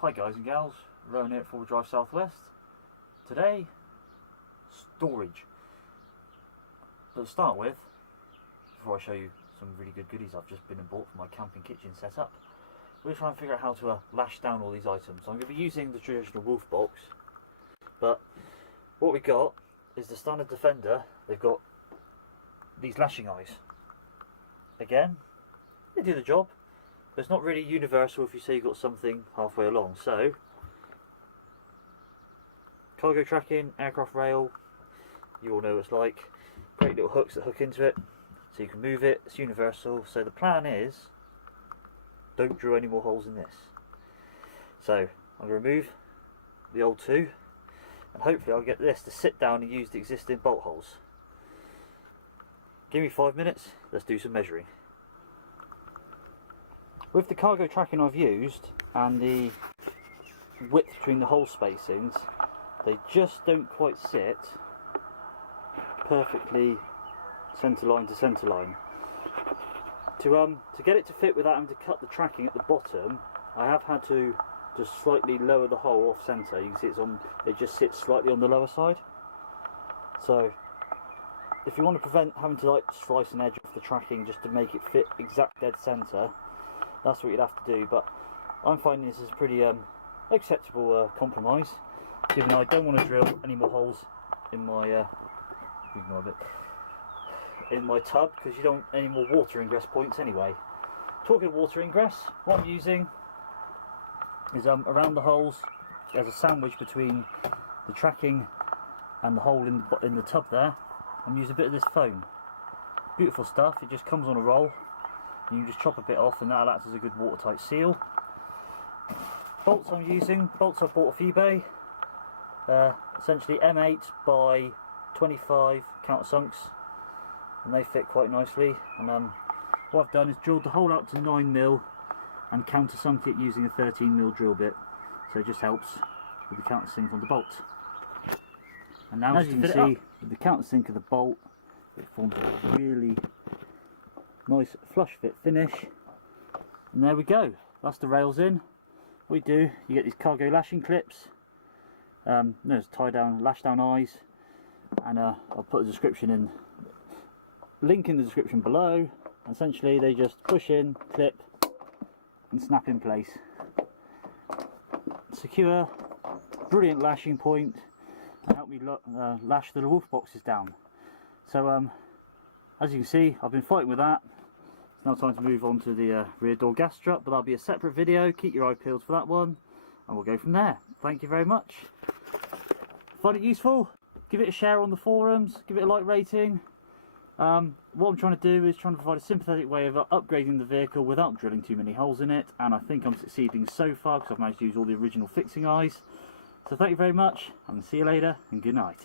Hi guys and gals, Rowan here at 4 Drive Southwest. Today, storage. But to start with, before I show you some really good goodies I've just been and bought for my camping kitchen setup, we're trying to figure out how to lash down all these items. I'm going to be using the traditional wolf box, but what we got is the standard Defender. They've got these lashing eyes. Again, they do the job. But it's not really universal if you say you've got something halfway along. So, cargo tracking, aircraft rail, you all know what it's like. Great little hooks that hook into it, so you can move it. It's universal. So the plan is, don't drill any more holes in this. So I'm going to remove the old two, and hopefully I'll get this to sit down and use the existing bolt holes. Give me 5 minutes, let's do some measuring. With the cargo tracking I've used and the width between the hole spacings, they just don't quite sit perfectly centre line to centre line. To get it to fit without having to cut the tracking at the bottom, I have had to just slightly lower the hole off centre. You can see it just sits slightly on the lower side. So if you want to prevent having to like slice an edge off the tracking just to make it fit exact dead centre, that's what you'd have to do. But I'm finding this is a pretty acceptable compromise, given I don't want to drill any more holes in my in my tub, because you don't want any more water ingress points anyway. Talking of water ingress, what I'm using is around the holes there's a sandwich between the tracking and the hole in the tub there. I'm using a bit of this foam. Beautiful stuff. It just comes on a roll. You can just chop a bit off and that'll act as a good watertight seal. Bolts I'm using, bolts I bought off eBay. Essentially M8 by 25 countersunks, and they fit quite nicely. And what I've done is drilled the hole out to 9mm and countersunk it using a 13mm drill bit, so it just helps with the countersink on the bolt. And now, as you can see, with the countersink of the bolt, it forms a really nice flush fit finish. And there we go, that's the rails in. What you do, you get these cargo lashing clips. There's tie down, lash down eyes, and I'll put a description in, link in the description below. Essentially they just push in, clip and snap in place. Secure, brilliant lashing point, and help me lash the wolf boxes down. So as you can see, I've been fighting with that. It's now time to move on to the rear door gas strut, but that'll be a separate video. Keep your eye peeled for that one, and we'll go from there. Thank you very much. Find it useful? Give it a share on the forums, give it a like rating. What I'm trying to do is trying to provide a sympathetic way of upgrading the vehicle without drilling too many holes in it, and I think I'm succeeding so far because I've managed to use all the original fixing eyes. So thank you very much, and see you later, and good night.